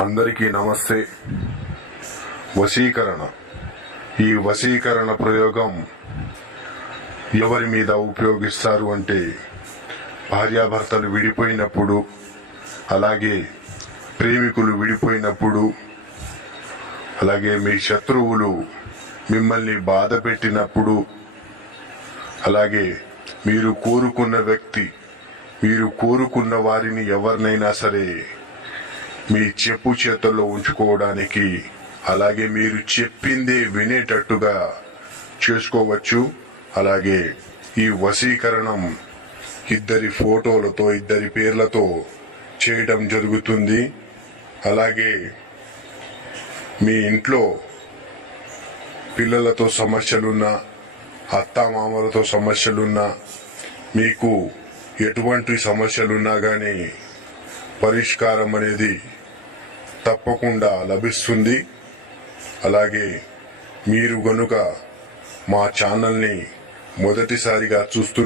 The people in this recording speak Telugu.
అందరికీ నమస్తే. వశీకరణ. ఈ వశీకరణ ప్రయోగం ఎవరి మీద ఉపయోగిస్తారు అంటే భార్యాభర్తలు విడిపోయినప్పుడు, అలాగే ప్రేమికులు విడిపోయినప్పుడు, అలాగే మీ శత్రువులు మిమ్మల్ని బాధ పెట్టినప్పుడు, అలాగే మీరు కోరుకున్న వ్యక్తి, మీరు కోరుకున్న వారిని ఎవరినైనా సరే మీ చెప్పు చేతుల్లో ఉంచుకోవడానికి, అలాగే మీరు చెప్పిందే వినేటట్టుగా చేసుకోవచ్చు. అలాగే ఈ వశీకరణం ఇద్దరి ఫోటోలతో, ఇద్దరి పేర్లతో చేయడం జరుగుతుంది. అలాగే మీ ఇంట్లో పిల్లలతో సమస్యలున్నా, అత్తామామలతో సమస్యలున్నా, మీకు ఎటువంటి సమస్యలున్నా కానీ పరిష్కారం అనేది తప్పకుండా లభిస్తుంది. అలాగే మీరు గనుక మా ఛానల్ని మొదటిసారిగా చూస్తూ